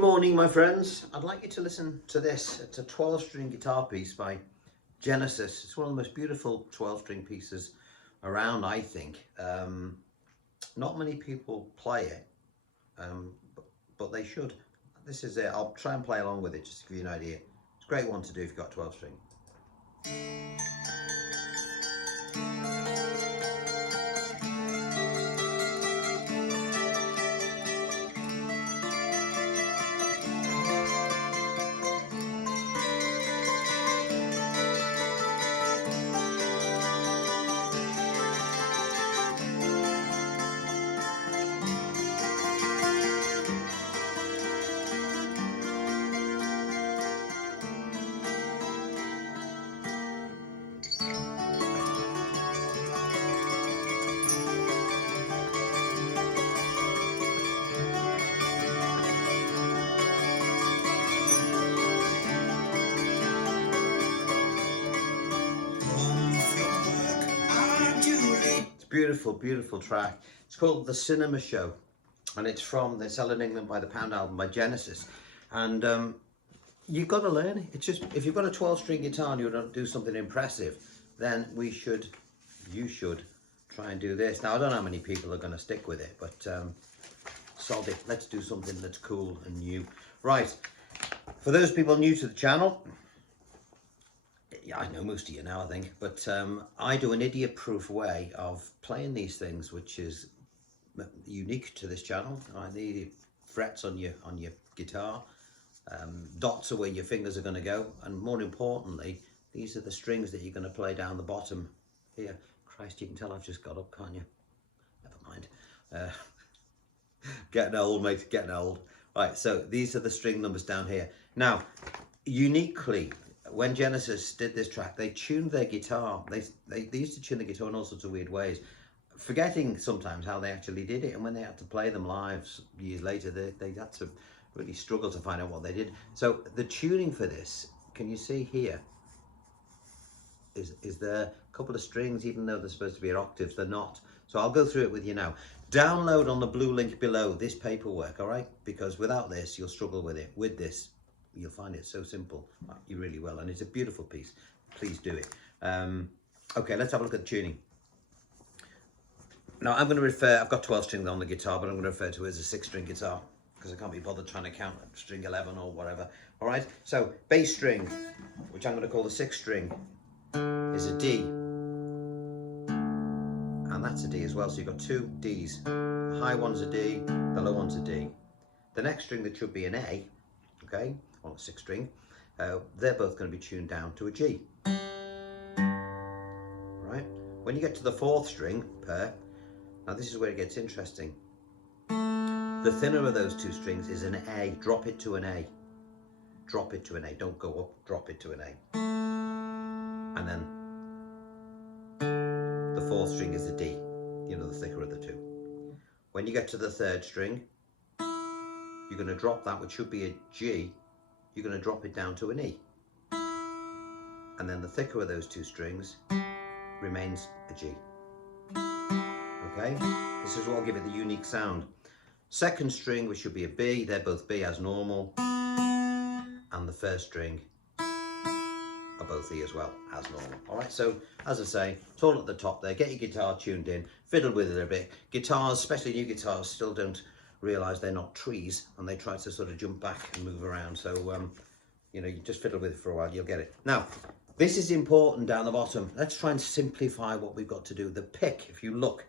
Good morning, my friends. I'd like you to listen to this. It's a 12-string guitar piece by Genesis. It's one of the most beautiful 12-string pieces around, I think. Not many people play it, but they should. This is it. I'll try and play along with it just to give you an idea. It's a great one to do if you've got 12-string. Beautiful, beautiful track. It's called The Cinema Show, and it's from the Sell in England by the Pound album by Genesis. And you've got to learn it. It's just, if you've got a 12-string guitar and you want to do something impressive, then you should try and do this. Now, I don't know how many people are going to stick with it, but sod it. Let's do something that's cool and new. Right, for those people new to the channel, yeah, I know most of you now, I think, but I do an idiot-proof way of playing these things, which is unique to this channel. The frets on your guitar, dots are where your fingers are going to go, and more importantly, these are the strings that you're going to play down the bottom here. Christ, you can tell I've just got up, can't you? Never mind. Getting old, mate, getting old. Right, so these are the string numbers down here. Now, uniquely, when Genesis did this track, they tuned their guitar. They used to tune the guitar in all sorts of weird ways, forgetting sometimes how they actually did it. And when they had to play them live years later, they had to really struggle to find out what they did. So the tuning for this, can you see here, is there a couple of strings, even though they're supposed to be octaves, they're not. So I'll go through it with you now. Download on the blue link below this paperwork, all right? Because without this, you'll struggle with it. With this, you'll find it so simple. You really will, and it's a beautiful piece. Please do it. Okay, let's have a look at the tuning. Now I'm going to refer, I've got 12 strings on the guitar, but I'm going to refer to it as a 6-string guitar because I can't be bothered trying to count string 11 or whatever. All right, so bass string, which I'm going to call the 6th string, is a D, and that's a D as well. So you've got 2 Ds. The high one's a D, the low one's a D. The next string that should be an A, okay, on the 6th string, they're both going to be tuned down to a G. Right? When you get to the 4th string pair, now this is where it gets interesting. The thinner of those 2 strings is an A. Drop it to an A. Drop it to an A. Don't go up. Drop it to an A. And then the 4th string is a D. You know, the thicker of the 2. When you get to the 3rd string, you're going to drop that, which should be a G. You're going to drop it down to an E. And then the thicker of those 2 strings remains a G. Okay? This is what will give it the unique sound. 2nd string, which should be a B, they're both B as normal. And the 1st string are both E as well, as normal. All right, so as I say, it's all at the top there. Get your guitar tuned in, fiddle with it a bit. Guitars, especially new guitars, still don't realise they're not trees, and they try to sort of jump back and move around. So, you know, you just fiddle with it for a while, you'll get it. Now, this is important down the bottom. Let's try and simplify what we've got to do. The pick, if you look,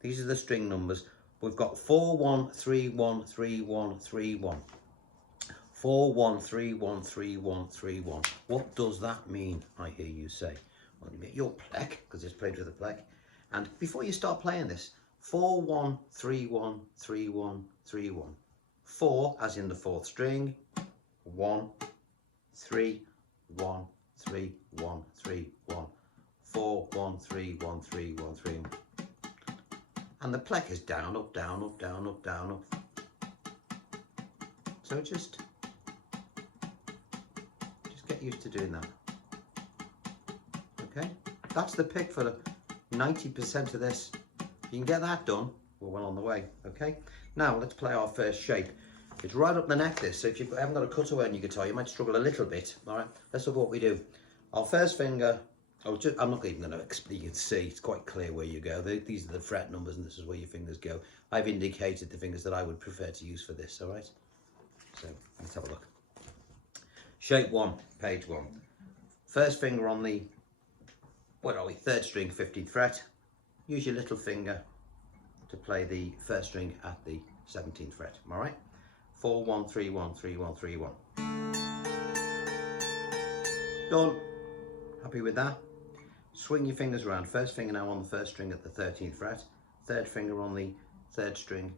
these are the string numbers. We've got 4, 1, 3, 1, 3, 1, 3, 1. 4, 1, 3, 1, 3, 1, 3, 1. What does that mean, I hear you say? Well, you get your pleck, because it's played with a pleck. And before you start playing this, 4, 1, 3, 1, 3, 1, 3, 1. 4, as in the 4th string. 1, 3, 1, 3, 1, 3, 1. 4, 1, 3, 1, 3, 1, 3. And the pleck is down, up, down, up, down, up, down, up. So just get used to doing that. Okay, that's the pick for 90% of this. If you can get that done, we're well on the way. Okay, now let's play our first shape. It's right up the neck this, so if you haven't got a cutaway on your guitar, you might struggle a little bit. All right, let's look at what we do. Our first finger, I'm not even going to explain, you can see, it's quite clear where you go. These are the fret numbers and this is where your fingers go. I've indicated the fingers that I would prefer to use for this, all right? So let's have a look. Shape 1, page 1. First finger on the, where are we, 3rd string, 15th fret. Use your little finger to play the 1st string at the 17th fret, all right? 4, 1, 3, 1, 3, 1, 3, 1. Done. Happy with that? Swing your fingers around. First finger now on the 1st string at the 13th fret. 3rd finger on the 3rd string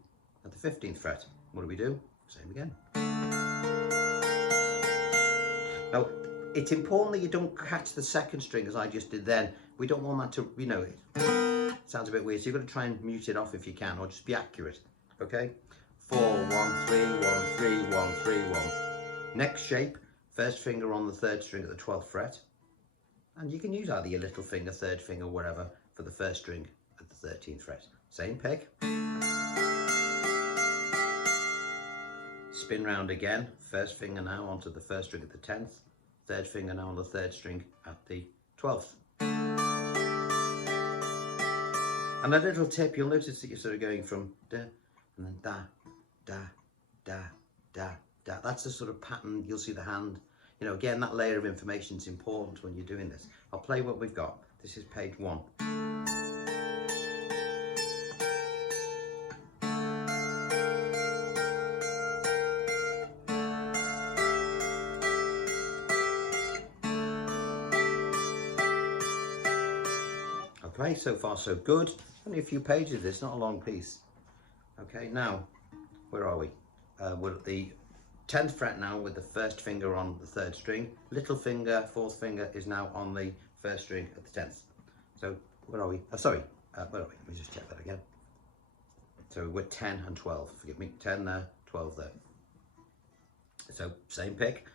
at the 15th fret. What do? Same again. Now, it's important that you don't catch the 2nd string as I just did then. We don't want that to, you know, it sounds a bit weird. So you've got to try and mute it off if you can, or just be accurate, okay? 4, 1, 3, 1, 3, 1, 3, 1. Next shape, 1st finger on the 3rd string at the 12th fret. And you can use either your little finger, 3rd finger, whatever, for the 1st string at the 13th fret. Same pick. Spin round again. 1st finger now onto the 1st string at the 10th. 3rd finger now on the 3rd string at the 12th. And a little tip, you'll notice that you're sort of going from da, and then da, da, da, da, da. That's the sort of pattern. You'll see the hand. You know, again, that layer of information is important when you're doing this. I'll play what we've got. This is page 1. Okay, so far so good. Only a few pages, it's not a long piece. Okay, now, where are we? We're at the 10th fret now with the 1st finger on the 3rd string. Little finger, 4th finger is now on the 1st string at the 10th. So where are we? Where are we? Let me just check that again. So we're 10 and 12, forgive me. 10 there, 12 there. So same pick.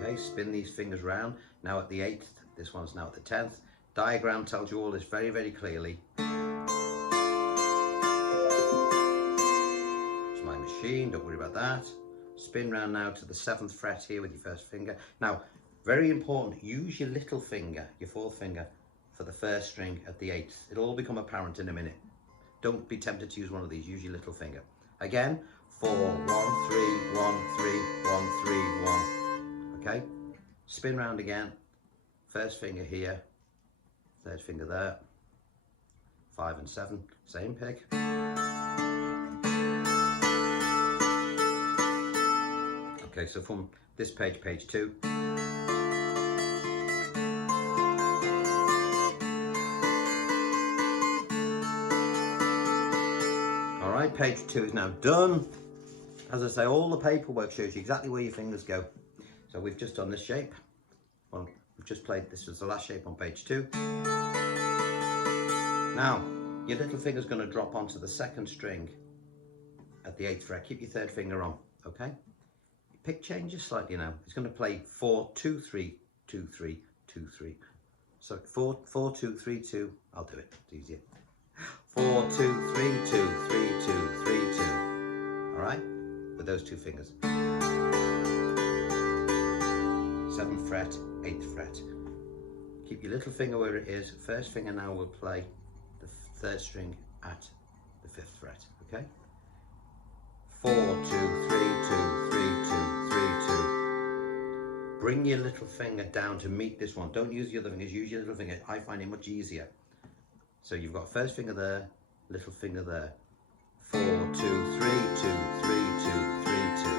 Okay, spin these fingers round. Now at the 8th, this one's now at the 10th. Diagram tells you all this very, very clearly. Don't worry about that. Spin round now to the 7th fret here with your 1st finger. Now, very important, use your little finger, your 4th finger, for the 1st string at the 8th. It'll all become apparent in a minute. Don't be tempted to use one of these, use your little finger. Again, 4, 1, 3, 1, 3, 1, 3, 1. Okay? Spin round again. 1st finger here, 3rd finger there. 5 and 7, same pick. Okay, so from this page, page 2. All right, page 2 is now done. As I say, all the paperwork shows you exactly where your fingers go. So we've just done this shape. Well, we've just played, this was the last shape on page 2. Now, your little finger's going to drop onto the 2nd string at the 8th fret. Keep your 3rd finger on, okay? Pick changes slightly now. It's going to play 4, 2, 3, 2, 3, 2, 3. So 4, 4, 2, 3, 2. I'll do it. It's easier. 4, 2, 3, 2, 3, 2, 3, 2. All right? With those 2 fingers. 7th fret, 8th fret. Keep your little finger where it is. 1st finger now will play the 3rd string at the 5th fret. Okay? 4, 2, 3, 2, 3, 2, 3, 2. Bring your little finger down to meet this one. Don't use the other fingers, use your little finger. I find it much easier. So you've got 1st finger there, little finger there. 4, 2, 3, 2, 3, 2, 3, 2.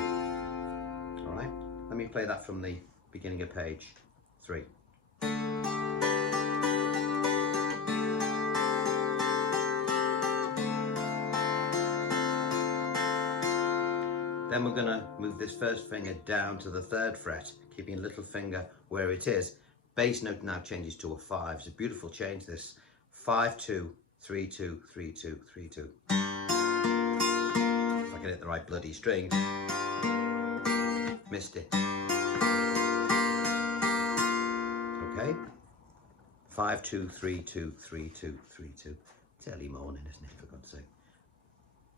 All right, let me play that from the beginning of page 3. Then we're going to move this 1st finger down to the 3rd fret, keeping a little finger where it is. Bass note now changes to a 5. It's a beautiful change, this. 5, 2, 3, 2, 3, 2, 3, 2. If I can hit the right bloody string. Missed it. Okay. 5, 2, 3, 2, 3, 2, 3, 2. It's early morning, isn't it, for God's sake?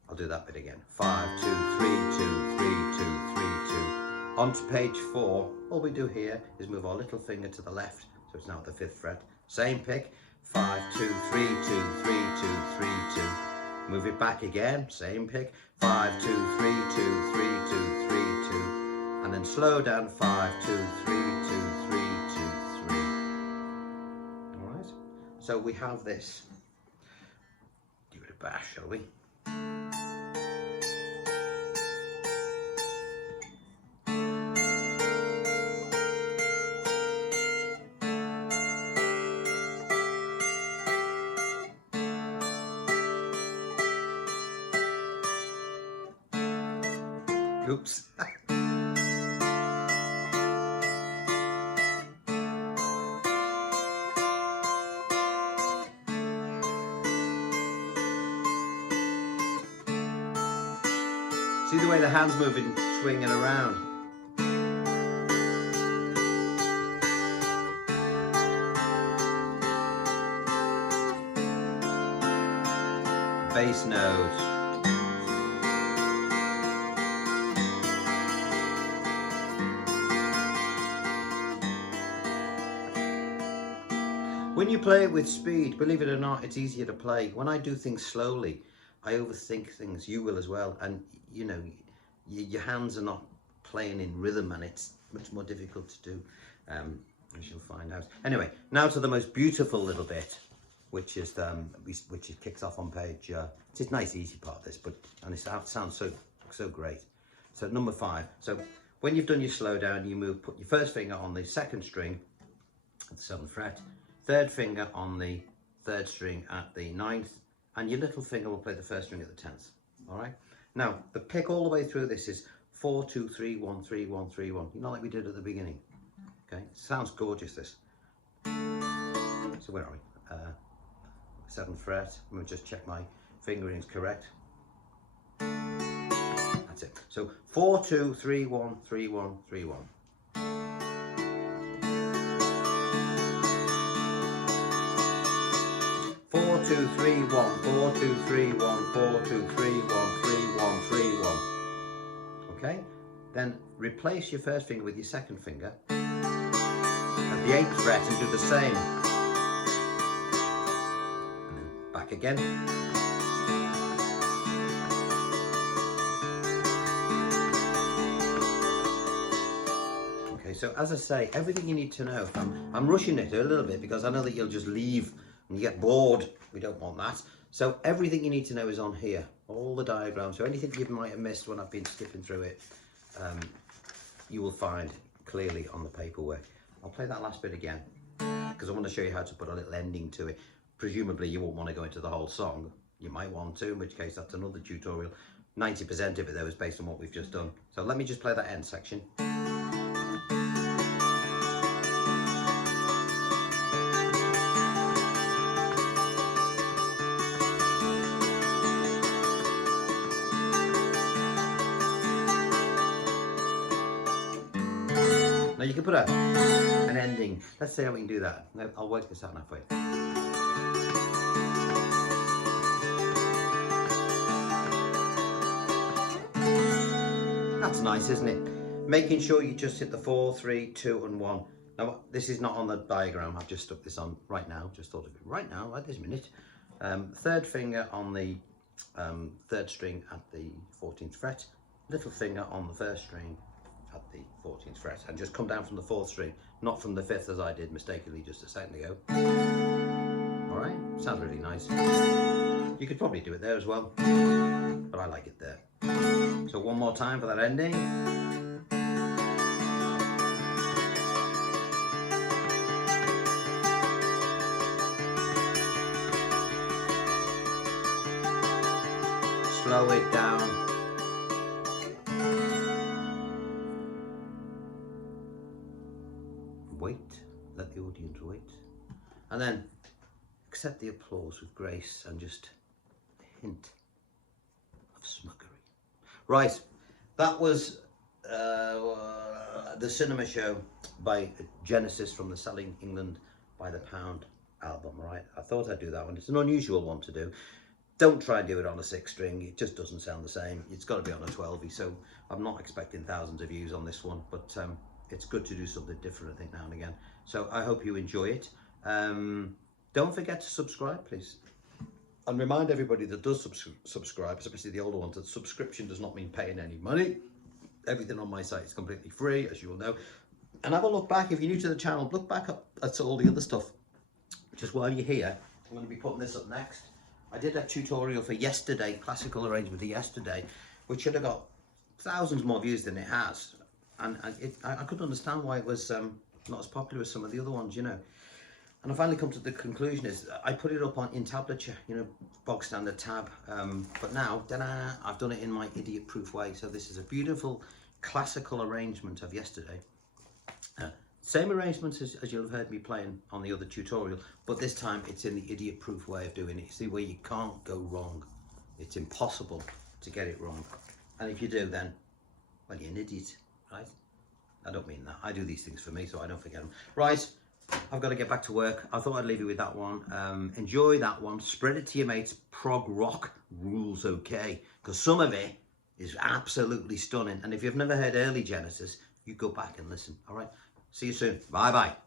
I'll do that bit again. 5, 2, 3, 2, 3, 2, 3, 2. On to page 4, all we do here is move our little finger to the left, so it's now at the 5th fret. Same pick, 5, 2, 3, 2, 3, 2, 3, 2. Move it back again, same pick, 5, 2, 3, 2, 3, 2, 3, 2. And then slow down, 5, 2, 3, 2, 3, 2, 3. All right, so we have this. Give it a bash, shall we? Oops. See the way the hand's moving, swinging around. Bass note. When you play it with speed, believe it or not, it's easier to play. When I do things slowly, I overthink things. You will as well. And, you know, your hands are not playing in rhythm, and it's much more difficult to do, as you'll find out. Anyway, now to the most beautiful little bit, which is it kicks off on page. It's a nice, easy part of this, and it sounds so great. So number 5. So when you've done your slow down, you put your first finger on the 2nd string at the 7th fret. 3rd finger on the 3rd string at the 9th, and your little finger will play the 1st string at the 10th. All right. Now the pick all the way through this is 4, 2, 3, 1, 3, 1, 3, 1. You know, like we did at the beginning. Okay. Sounds gorgeous. This. So where are we? 7th fret. Let me just check my fingering's correct. That's it. So 4, 2, 3, 1, 3, 1, 3, 1. 4, 2, 3, 1, 4, 2, 3, 1, 4, 2, 3, 1, 3, 1, 3, 1. Okay? Then replace your 1st finger with your 2nd finger at the 8th fret and do the same. And then back again. Okay, so as I say, everything you need to know. I'm rushing it a little bit because I know that you'll just leave and you get bored. We don't want that. So everything you need to know is on here, all the diagrams. So anything you might have missed when I've been skipping through it, you will find clearly on the paperwork. I'll play that last bit again because I want to show you how to put a little ending to it. Presumably you won't want to go into the whole song. You might want to, in which case that's another tutorial. 90% of it though is based on what we've just done. So let me just play that end section. Now you can put an ending. Let's see how we can do that. I'll work this out halfway. That's nice, isn't it? Making sure you just hit the 4, 3, 2 and 1. Now this is not on the diagram. I've just stuck this on right now. Just thought of it right now, right this minute. 3rd finger on the 3rd string at the 14th fret. Little finger on the 1st string at the 14th fret, and just come down from the 4th string, not from the 5th as I did mistakenly just a second ago. All right, sounds really nice. You could probably do it there as well, but I like it there. So one more time for that ending. Slow it down. Wait, let the audience wait, and then accept the applause with grace and just a hint of smuggery. Right, that was the cinema show by Genesis from the Selling England by the Pound album, right? I thought I'd do that one. It's an unusual one to do. Don't try and do it on a 6-string. It just doesn't sound the same. It's got to be on a 12-y, so I'm not expecting thousands of views on this one, but it's good to do something different, I think, now and again. So I hope you enjoy it. Don't forget to subscribe, please. And remind everybody that does subscribe, especially the older ones, that subscription does not mean paying any money. Everything on my site is completely free, as you will know. And have a look back, if you're new to the channel, look back at all the other stuff. Just while you're here, I'm going to be putting this up next. I did a tutorial for yesterday, classical arrangement of yesterday, which should have got thousands more views than it has. And I couldn't understand why it was not as popular as some of the other ones, you know. And I finally come to the conclusion is I put it up in tablature, you know, bog standard tab. But now, I've done it in my idiot-proof way. So this is a beautiful classical arrangement of yesterday. Same arrangements as you'll have heard me playing on the other tutorial, but this time it's in the idiot-proof way of doing it. See, where you can't go wrong. It's impossible to get it wrong. And if you do, then, well, you're an idiot, right? I don't mean that. I do these things for me, so I don't forget them. Right, I've got to get back to work. I thought I'd leave you with that one. Enjoy that one. Spread it to your mates. Prog rock rules, okay? Because some of it is absolutely stunning. And if you've never heard early Genesis, you go back and listen, all right? See you soon. Bye-bye.